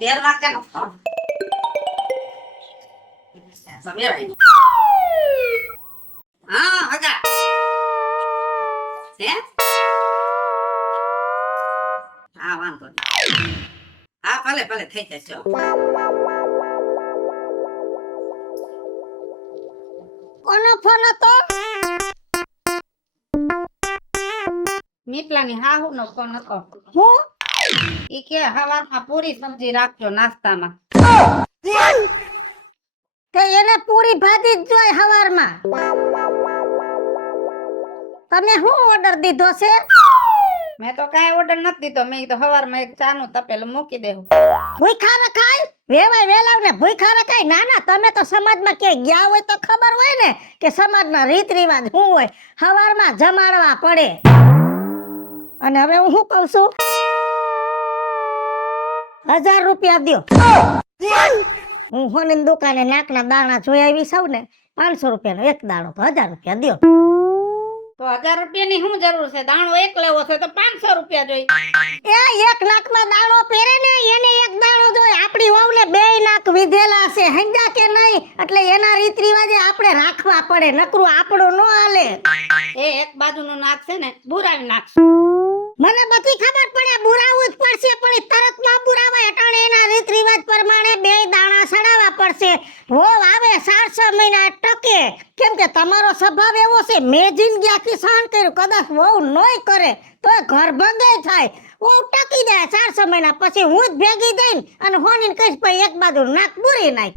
તેલ નાખે ને સમેરાય. હા હગા હે હા વાંધો નહીં. હા ભલે ભલે થઈ જશે. કોનો ફોન હતો? મીપલાની હાહુનો ફોન હતો. હું ઈ કે હવારમાં પૂરી સબ્જી રાખજો નાસ્તામાં. કે એને પૂરી ભાજી જ જોઈ હવારમાં. તમે શું ઓર્ડર દીધો છે? મેં તો કાંઈ ઓર્ડર નથી દીધો. મેં કીધું હવારમાં એક ચાનું તપેલું મૂકી દેવું. ભૂખા રખાય વેવાય વેલાવ ને ભૂખા રખાય. ના ના, તમે તો સમાજમાં ક્યાંય ગયા હોય તો ખબર હોય ને કે સમાજના રીત રિવાજ શું હોય. હવારમાં જમાડવા પડે. અને હવે હું શું કહું છું, 1000 રૂપિયા દ્યો. હું હોની દુકાને નાકના દાણા જોઈ આવી સૌ ને 500 રૂપિયાનો એક દાણો, તો 1000 રૂપિયા દ્યો. તો 1000 રૂપિયાની શું જરૂર છે? દાણો એક લેવો છે તો 500 રૂપિયા જોઈ. એ 1 લાખમાં દાણો પહેરે ને એને એક દાણો જોઈ. આપણી વહુને 2 લાખ વિધેલા છે, હંગા કે નહીં? એટલે એના રીત રિવાજે આપણે રાખવા પડે, નકરું આપણું ન હાલે. એ એક બાજુનું નાક છે ને બુરાવી નાખ. મને બધી ખબર પડે બુરાવું જ પડશે, પણ ઈ તરત ના બુરાવાય. અટાણે એના રીત રિવાજ પ્રમાણે 2 દાણા સડાવવા પડશે. હોવ આવે 4-6 મહિના ટકે. કેમ કે તમારો સ્વભાવ એવો છે, મેં જિંદગી આખી સહન કર્યું, કદાચ વહુ નોય કરે તો ઘર ભંગે થાય. વહુ ટકી જાય 4-6 મહિના પછી હું જ ભેગી દઈને અને હોનીને કહીશ ભાઈ એક બાજુ નાક બુરી નાખ.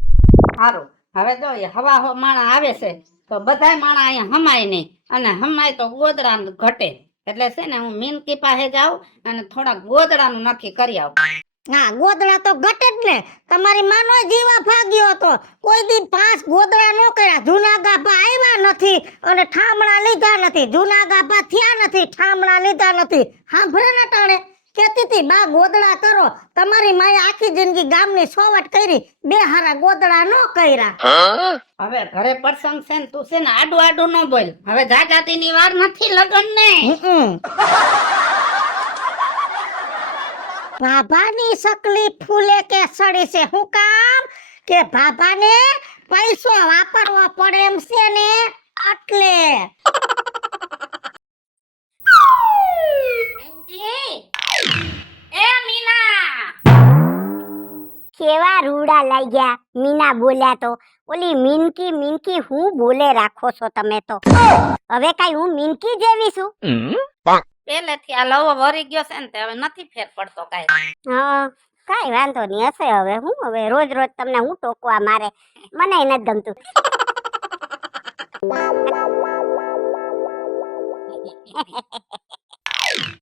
સારું, હવે જો એ હવા માણા આવે છે તો બધાય માણા અહીંયા હમાય નહીં, અને હમાય તો ગોદડા ઘટે. એટલે છે ને હું મીનકી પાસે જાઉં અને થોડા ગોદડાનું નક્કી કરી આવું. હા, ગોદડા તો ઘટે જ ને. તમારી માનો જીવા ભાગ્યો હતો. કોઈ દી 5 ગોદડા નો કર્યા. જૂના ગાભા આવ્યા નથી અને ઠામણા લીધા નથી. જૂના ગાભા થયા નથી, ઠામણા લીધા નથી. સાંભળે ને ટાણે કહેતી હતી બા ગોદડા કરો. તમારી માએ આખી જિંદગી ગામની સોવટ કરી, 2 હારા ગોદડા નો કર્યા. હવે ઘરે પ્રસંગ છે ને, તું છે ને આડું આડું ન બોલ. હવે જાજાતીની વાર નથી લગન ને. ભાભાની સકલી ફૂલે કે સડી છે. શું કામ? કે ભાભાને પૈસો વાપરવો પડે એમ છે ને, એટલે. એ મીના, કેવા રૂડા લાગ્યા મીના બોલ્યા તો. ઓલી મિનકી મિનકી હું બોલે રાખો છો તમે તો. હવે કઈ હું મિનકી જેવી છું? પેલેથી આ લવો વરી ગયો છે ને તે હવે નથી ફેર પડતો કાઈ. હા, કઈ વાંધો નહીં હશે. હવે હું હવે રોજ રોજ તમને હું ટોકવા મારે, મને નથી ગમતું.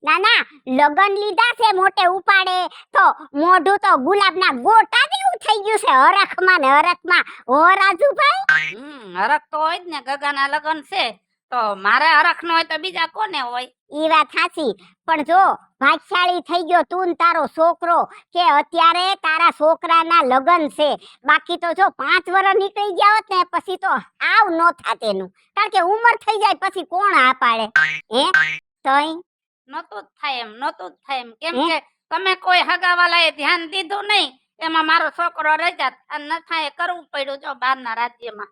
ના ના, લગન લીધા છે મોટે ઉપાડે તો મોઢું તો ગુલાબના ગોટા જેવું થઈ ગયું છે. હરખમાં ને હરખમાં. હો રાજુભાઈ, હરખ તો હોય જ ને. ગગાના લગન છે તો મારે હરખ ન હોય તો બીજા કોને હોય? ઈ વાત સાચી. પણ જો ભાગ્યશાળી થઈ ગયો તું ને તારો છોકરો કે અત્યારે તારા છોકરાના લગન છે. બાકી તો જો 5 વર્ષ નીકળી ગયા હોત ને પછી તો આવ ન થાત એનું. કારણ કે ઉંમર થઈ જાય પછી કોણ આ પાડે? હે તઈ નતું જ થાય એમ, નતું જ થાય એમ. કેમ કે તમે કોઈ હગાવાલાએ ધ્યાન દીધું નહીં, એમાં મારો છોકરો રહી જાત અને નથાએ કરવું પડ્યું જો બહારના રાજ્યમાં.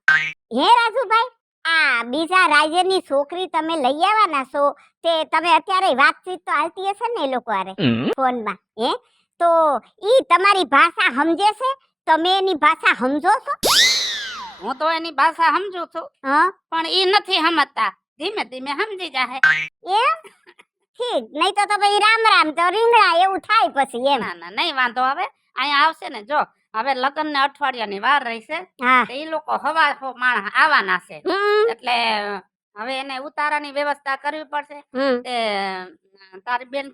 હે રાજુભાઈ, આ બીજા રાજ્યની છોકરી તમે લઈ આવવાના છો તે તમે અત્યારે વાતચીત તો હાલતી હશે ને એ લોકો હારે ફોનમાં? હે તો ઈ તમારી ભાષા સમજે છે? તમે એની ભાષા સમજો છો? હું તો એની ભાષા સમજુ છું, હા, પણ ઈ નથી સમજતા. ધીમે ધીમે સમજી જાહે. એમ ઠીક. નહીં તો ભાઈ રામ રામ તો રીંગણા એવું થાય પછી એમ. ના ના, નહીં વાંધો. હવે અહીંયા આવશે ને, જો હવે લગ્ન ને અઠવાડિયાની વાર રહી છે. હા, એ લોકો હવા માણસ આવવાના છે, એટલે હવે એને ઉતારાની વ્યવસ્થા કરવી પડશે. તે તારી બેન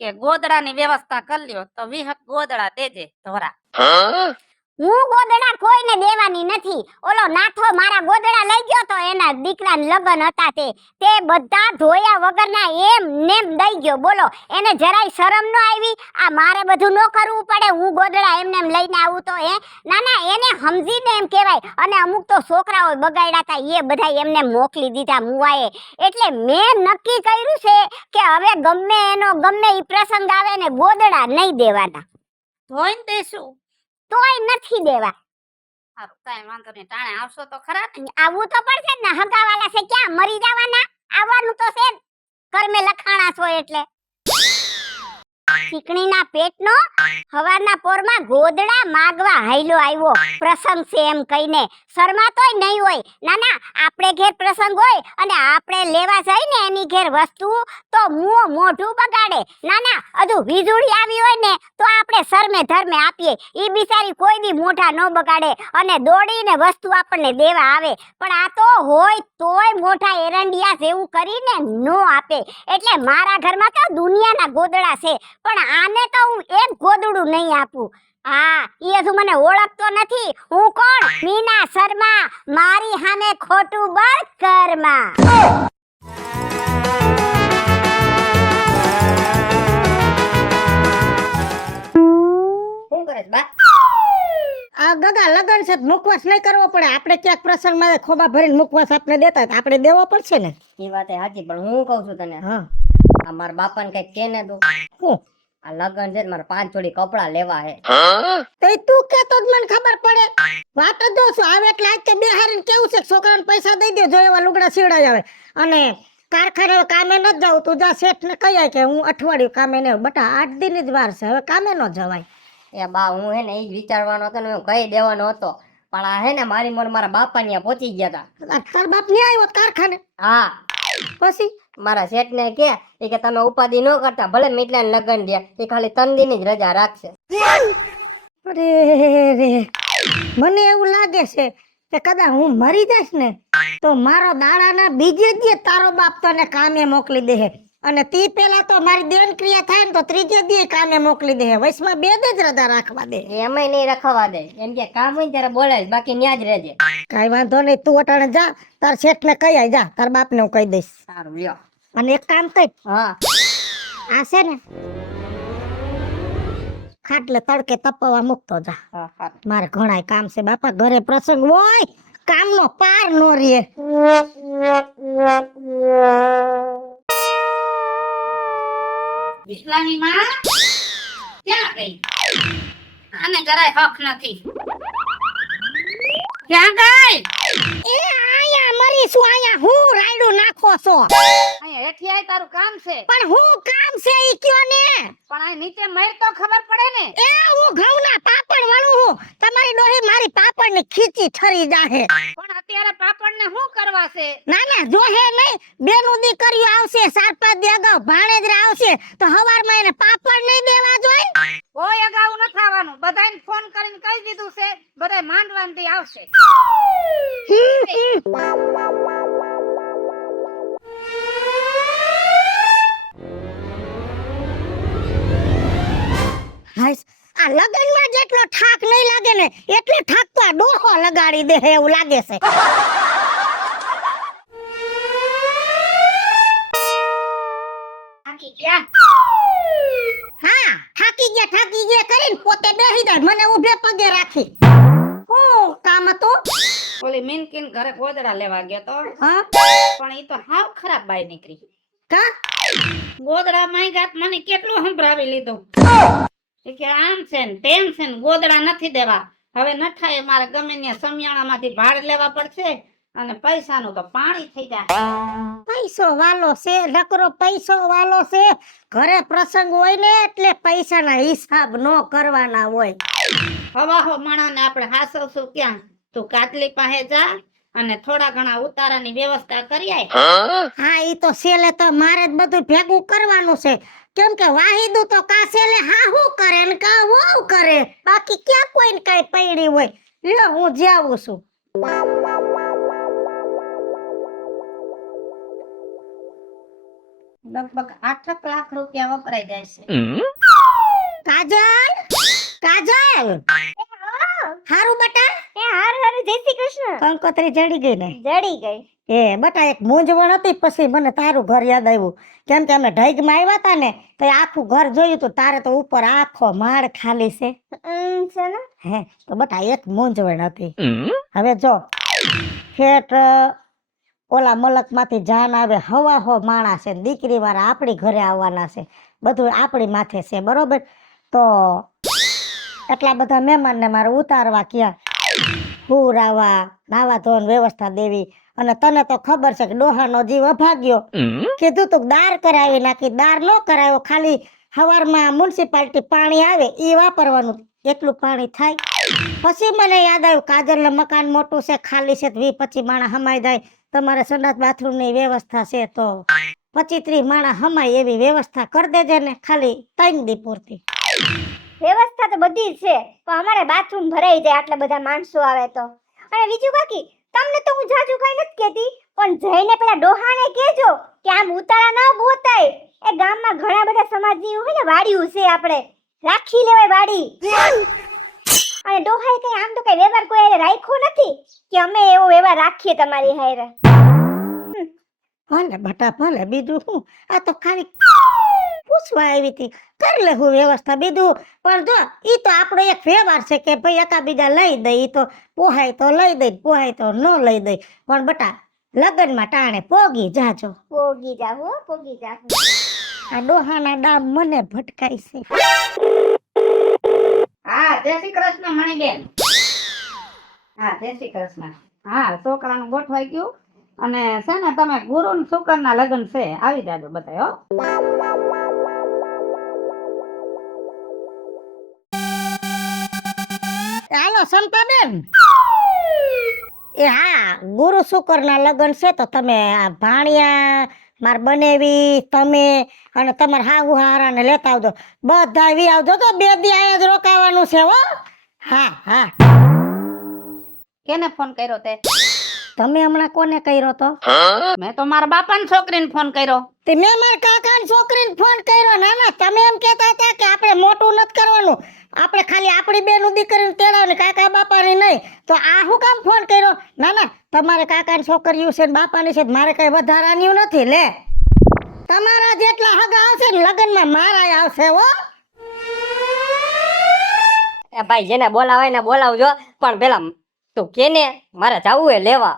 કે ગોદડાની વ્યવસ્થા કરી લ્યો તો 20 ગોદડા દેજે ધોરા. હું ગોદડા કોઈને દેવાની નથી. ઓલો નાથો મારા ગોદડા લઈ ગયો તો એના દીકરાના લગન હતા તે બધા ધોયા વગરના એમ નેમ દઈ ગયો. બોલો, એને જરાય શરમ ન આવી? આ મારે બધું ન કરવું પડે, હું ગોદડા એમને એમ લઈને આવું તો? હે ના ના, એને સમજીને એમ કહેવાય. અને અમુક તો છોકરાઓ બગાડ્યા હતા એ બધા એમને મોકલી દીધા મુવાએ. એટલે મેં નક્કી કર્યું છે કે હવે ગમે એનો ગમે ઈ પ્રસંગ આવે ને ગોદડા નહીં દેવાના. ધોઈને દેશું. તોય નથી દેવા. સારું કાંઈ વાંધો નહીં, ટાણે આવશો તો ખરા ને. આવવું તો પડશે જ ને, હગાવાલા છે ક્યાં મરી જવાના? આવવાનું તો છે જ. કર્મે લખાણા છો એટલે. ચીકણીના પેટનો હવારના પોરમાં ગોદડા માગવા હાઈલો આવ્યો. પ્રસંગ છે એમ કહીને શરમાતોય નહીં હોય. ના ના, આપણે ઘેર પ્રસંગ હોય અને આપણે લેવા જઈ ને એની ઘેર વસ્તુ તો મોઢું બગાડે. ના ના, હજુ વીજળી આવી હોય ને તો આપણે શરમે ધર્મે આપીએ. ઈ બિચારી કોઈ દી મોઢા ન બગાડે અને દોડીને વસ્તુ આપણને દેવા આવે. પણ આ તો હોય તોય મોઢા એરંડિયા જેવું કરીને નો આપે. એટલે મારા ઘરમાં તો દુનિયાના ગોદડા છે, પણ આને તો હું એક ગોદડું નહીં આપું. હા, ઈ હજુ મને ઓળખતો નથી. હું કોણ? મીના શર્મા. મારી સામે ખોટું બળ કરમાં. શું કરે છે બા? આ ગગા લગન છે, મુખવાસ નહીં કરવો પડે. આપણે ક્યાંક પ્રસંગમાં ખોબા ભરીને મુખવાસ આપણે દેતા તો આપણે દેવો પડશે ને. એ વાત એ સાચી, પણ હું કહું છું તને, હા, આ મારા બાપાને કઈક કે ને તું, શું? આ લગન છે ને મારે 5 જોડી કપડા લેવા હે. તો ઈ તું કેતો જ મને ખબર પડે. વાત જ જો છું, આવે એટલે આજ તે બેહારીને કેવું છે કે છોકરાને પૈસા દઈ દે, જો એવા લુગડા સીવડાઈ આવે. અને કારખાને કામે ન જાવ, તું જા શેઠ ને કહી કે હું અઠવાડિયું કામે ન. બટા 8 દિન જ વાર છે, હવે કામે ન જવાય. એ બા, હું હે ને એ જ વિચારવાનો હતો ને, હું કહી દેવાનો હતો, પણ આ હે ને મારી મોર મારા બાપા ત્યાં પહોંચી ગયા હતા. તાર બાપ ને આવ્યો કારખાને હા, પછી મારા શેઠ ને કે તમે ઉપાધિ ન કરતા, ભલે મીટલા લગન દે, એ ખાલી 3 દિન જ રજા રાખશે. અરે રે, મને એવું લાગે છે કે કદાચ હું મરી જઈશ ને તો મારો દાડાના બીજે દી તારો બાપ તને કામે મોકલી દે. અને તી પેલા તો મારી દેન ક્રિયા થાય ને તો ત્રીજે દી કામે મોકલી દે. વૈશમાં 2 જ રજા રાખવા દે. એમાંય નહીં રખવા દે, એમ કે કામ હોય ને ત્યારે બોલાય, બાકી ન્યા જ રહેજે. કાઈ વાંધો નહીં, તું અટાણે જા, તાર શેઠ ને કહી આય, જા તાર બાપ ને હું કહી દઈશ. સારું લ્યો. અને એક કામ કર, હા, આ છે ને ખાટલે તડકે તપવા મૂકતો જા. હા, હા. મારે ઘણાય કામ છે બાપા, ઘરે પ્રસંગ હોય, કામનો પાર નો રે. વિશ્લાની માં ક્યાં ગઈ? આને જરાય હક નથી. ક્યાં ગઈ? એ આયા મરી છું, આયા હું રાયડું નાખો છો. અહીંયા હેઠી આય, તારું કામ છે. પણ હું કામ છે ઈ કયો ને. પણ આ નીચે મર તો ખબર પડે ને. એ હું ઘઉંના પાપડ વાળું હું. તમારી ડોહી મારી પાપડ ની ખીચી ઠરી જાહે. પણ અત્યારે પાપડ ને શું કરવા છે? ના ના, જો હે નહીં, બેનું દીકરીઓ આવશે, 4-5 દી અગાઉ ભાણેજરા આવશે તો હવારમાં એને પાપડ નહીં દેવા જોઈ. કોઈ અગાઉ ન થવાનું, બધાને ફોન કરીને કહી દીધું છે, બધાય માંડવાનથી આવશે. હાય, આ લગનમાં જેટલો ઠાક નહીં લાગે ને એટલો ઠાક તો આ ડોહો લગાડી દે એવું લાગે છે. થાકી ગયા? હા, થાકી ગયા કરીને પોતે બેહી જાય, મને ઊભે પગે રાખી. હું કામ હતું? ઓલી મિનકીન ઘરે ગોદડા લેવા ગયો તો, હા, પણ ઈ તો હાવ ખરાબ બાઈ નીકળી. કા ગોદડા માંગ્યા, મને કેટલું સંભળાવી લીધું. ઈ કે આમ છે ને તેમ છે ને, ગોદડા નથી દેવા. હવે ન થાય, મારે ગમે ત્યાં સમિયાણામાંથી ભાડ લેવા પડશે અને પૈસાનું તો પાણી થઈ જાય. પૈસો વાલો છે, નકરો પૈસો વાલો છે. ઘરે પ્રસંગ હોય ને એટલે પૈસાના હિસાબ નો કરવાના હોય. હવાહો માણાને આપણે હાસવશું ક્યાં? તું કાટલી પાસે જા અને થોડા ઘણા ઉતારાની વ્યવસ્થા કરી આય. હા, ઈ તો સેલે તો મારે જ બધું ભેગું કરવાનું છે. કેમ કે વાહિદુ તો કા સેલે હાહુ કરે ને કા વહુ કરે, બાકી ક્યાં કોઈને કઈ પૈડી હોય. લ્યો હું જાઉં છું. લગભગ 8 લાખ રૂપિયા વપરાઈ જાય છે. કાજલ, કાજલ, હારું બટા. એ હારું જય શ્રી કૃષ્ણ. કંકોત્રી જડી ગઈ ને? જડી ગઈ. એ બટા, એક મૂંઝવણ હતી, પછી મને તારું ઘર યાદ આવ્યું. કેમ કે અમે ઢઈગમાં આવ્યા હતા ને તો આખું ઘર જોયું તો તારે તો ઉપર આખો માળ ખાલી છે. છે ને? હે, તો બટા એક મૂંઝવણ હતી. હવે જો ઠેઠ ઓલા મલકમાંથી જાન આવે, હવાહો માણસ છે, દીકરી વાળા આપણી ઘરે આવવાના છે, બધું આપણી માથે છે, બરોબર? તો એટલા બધા મહેમાનને મારે ઉતારવા ક્યાં હુરાવા નાવા ધોવાની વ્યવસ્થા દેવી અને તને તો ખબર છે કે ડોહાનો જીવ અભાગ્યો કીધું તું દાર કરાવી નાખી દાર ન કરાવ્યો ખાલી સવારમાં મ્યુનિસિપાલિટી પાણી આવે એ વાપરવાનું એટલું પાણી થાય પછી મને યાદ આવ્યું કાજલનું મકાન મોટું છે ખાલી છે 20-25 માણસ હમાઈ જાય તમારે સંડાસ બાથરૂમની વ્યવસ્થા છે તો 25-30 માણસ હમાય એવી વ્યવસ્થા કરી દેજે ને ખાલી 3 દી પૂરતી વ્યવસ્થા તો બધી જ છે પણ અમારે બાથરૂમ ભરાઈ જાય આટલા બધા માણસો આવે તો અને બીજું બાકી તમને તો હું જાજુ કઈ નથી કહેતી પણ જઈને પેલા ડોહાને કહેજો કે આમ ઉતારા ન ગોતાય એ ગામમાં ઘણા બધા સમાજની હોય ને વાડીયું છે આપણે રાખી લેવાય વાડી અને ડોહાએ કઈ આમ તો કઈ વ્યવહાર કોઈ હારે રાખ્યો નથી કે અમે એવો વ્યવહાર રાખીએ તમારી હારે ભલે બટા ભલે બીજું શું આ તો ખાલી પૂછવા આવી હતી કરી લે હું વ્યવસ્થા બીજું પણ જો ઈ તો આપણો એક વ્યવહાર છે કે ભાઈ એકાબીજા લઈ દઈ ઈ તો પોહાય તો લઈ દઈ પોહાય તો ન લઈ દઈ પણ બટા લગનમાં ટાણે પોગી જાજો પોગી જા આ ડોહાના ડામ મને ભટકાય છે હા જય શ્રી કૃષ્ણ મણીબેન. હા જય શ્રી કૃષ્ણ. હા છોકરાનું ગોઠવાઈ ગયું અને છે ને તમે ગુરુ ને શુકર ના લગ્ન છે આવી જાજો બધા હો. હાલો સંપાબેન એ હા ગુરુ શુકર ના લગ્ન છે તો તમે આ ભાણિયા માર બનેવી તમે અને તમારા હાહુ હારાને લેતા આવજો બધા આવી આવજો તો 2 દી આયા જ રોકાવાનું છે હો હા હા કેને ફોન કર્યો તે? તમે હમણાં કોને કર્યો તો મેં તો મારા બાપાની છોકરીને ફોન કર્યો. તે મેં મારા કાકાની છોકરીને ફોન કર્યો ના ના તમે એમ કહેતા હતા કે આપણે મોટું નથી કરવાનું આપણે ખાલી આપણી બેનું દીકરીને તેડાવની કાકા બાપાની નહીં તો આ હું કામ ફોન કર્યો ના ના તમારે કાકાની છોકરીઓ છે ને બાપાની છે મારે કઈ વધારાની નથી લે તમારા જેટલા હગા આવશે ને લગનમાં મારા આવશે હો એ ભાઈ જેને બોલાવાય ને બોલાવજો પણ પેલા તું કેને મારે જાવું એ લેવા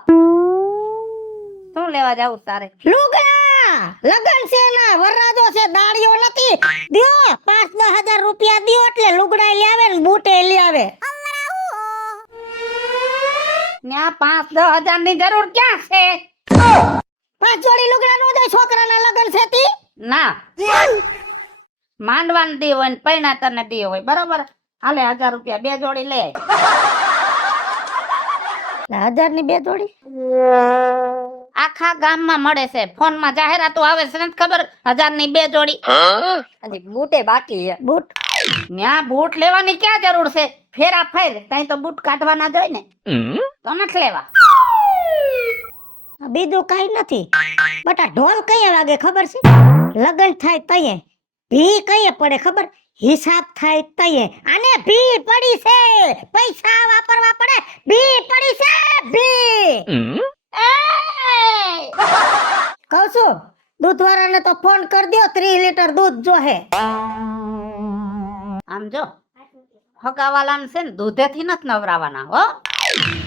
શું લેવા જાવું તારે? લુગડા લગન છે ના વરરાજો છે દાડીઓ નથી દિયો 5-10 હજાર રૂપિયા દિયો એટલે લુગડા લઈ આવે ને બૂટે લઈ આવે ત્યાં 5-10 હજાર ની જરૂર ક્યાં છે? 5 જોડી લુગડા નો દે છોકરાના લગન છે તી ના માંડવાન દી હોય ને પૈણાતર ને દી હોય બરોબર હાલે 1000 રૂપિયા 2 જોડી લે. 1000 ની 2 જોડી આખા ગામમાં મળે છે ફોન માં જાહેરાતો આવે છે નથી ખબર 1000 ની 2 જોડી. હજી બૂટે બાકી છે બૂટ ત્યાં બૂટ લેવાની ક્યાં જરૂર છે? ફેરા ફેર તઈ તો બૂટ કાઢવાના જ હોય ને તો નથી લેવા. બીજું કઈ નથી બટા ઢોલ કઈ વાગે ખબર છે લગન થાય તઈએ ભી કઈ પડે ખબર હિસાબ થાય તઈએ આને ભી પડી છે પૈસા વાપરવા પડે ભી પડી છે ભી કહું છું દૂધવાળાને તો ફોન કરી દો 3 લીટર દૂધ જોહે આમ જો હગાવાલાને છે ને દૂધેથી નથી નવરાવાના હો.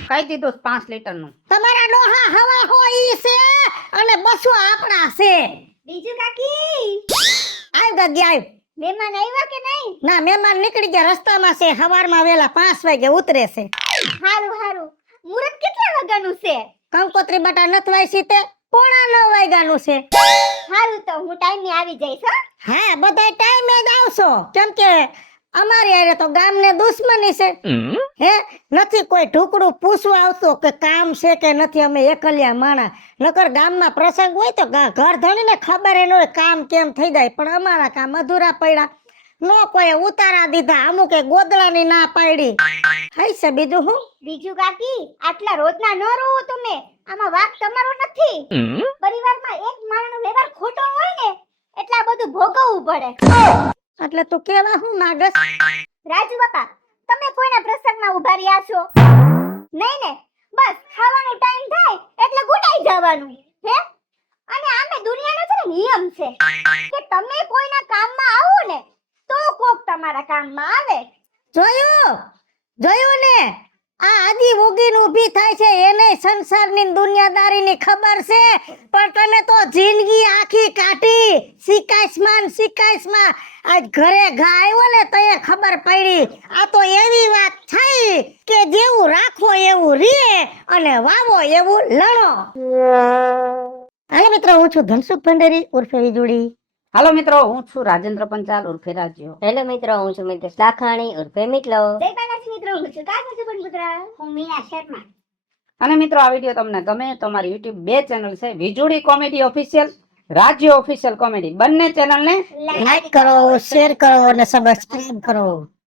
કહી દીધું 5 લીટર નું. તમારા ડોહા હવા હોય ઈ છે અને બસો આપણા છે બીજું કાકી આવ ગગી આવ મહેમાન આવ્યા કે નહીં? ના મહેમાન નીકળી ગયા રસ્તામાં છે સવારમાં વેલા 5 વાગે ઉતરે છે હારું મુહૂર્ત કેટલા વાગ્યાનું છે? કંકોત્રી બટા નથવાય છે તે 9:15 વાગ્યાનું છે હારું તો હું ટાઈમે આવી જઈશ હો. હા બધાય ટાઈમે જ આવશો કેમ કે અમારી હારે તો ગામને દુશ્મની છે હે નથી કોઈ ઢુકડું પૂછવા આવતો કે કામ છે કે નથી અમે એકલિયા માણા નકર ગામમાં પ્રસંગ હોય તો ઘર ધણીને ખબર ન હોય કામ કેમ થઈ જાય પણ અમારા કામ અધૂરા પડ્યા નો કોઈ ઉતારા દીધા અમુકે ગોદડાની ના પાડી હાઈ છે બીજું હું બીજું કાકી આટલા રોજના ન રહો તમે આમાં વાક તમારો નથી પરિવારમાં એક માણસનો વ્યવહાર ખોટો હોય ને એટલા બધું ભોગવવું પડે. એટલે તું કેવા હું નાગસ રાજુ બાપા તમે કોઈના પ્રસંગમાં ઉભા રહ્યા છો નહીં ને? બસ ખાવાનો ટાઈમ થાય એટલે ગોટાઈ જવાનું હે અને આમે દુનિયાનો છે ને નિયમ છે કે તમે કોઈના કામમાં આવો ને તો કોક તમારા કામમાં આવે. જોયું ને આ આદિ ઉગીને ઊભી થાય છે એને સંસારની દુનિયાદારીની ખબર છે, પણ તમે તો જિંદગી આખી કાઢી શિકાયતમાં આજ ઘરે ઘા આવ્યો ને તો એ ખબર પડી. આ તો એવી વાત થઈ કે જેવું રાખો એવું રે અને વાવો એવું લણો. હાલો મિત્રો, હું છું ધનસુખ ભંડેરી ઉર્ફે વીજળી. હાલો મિત્રો, હું છું રાજેન્દ્ર પંચાલ ઉર્ફે રાજ્યો. હેલો મિત્રો, હું છું મિત્ર લાખાણી ઉર્ફે મિતલો. જય બાલાજી મિત્રો, હું છું કાકા પુત્ર, હું મીના શર્મા. અને મિત્રો, આ વિડીયો તમને ગમે તો મારી YouTube 2 ચેનલ છે, વીજળી કોમેડી ઓફિશિયલ, રાજ્ય ઓફિશિયલ કોમેડી. બંને ચેનલને લાઈક કરો, શેર કરો અને સબસ્ક્રાઇબ કરો.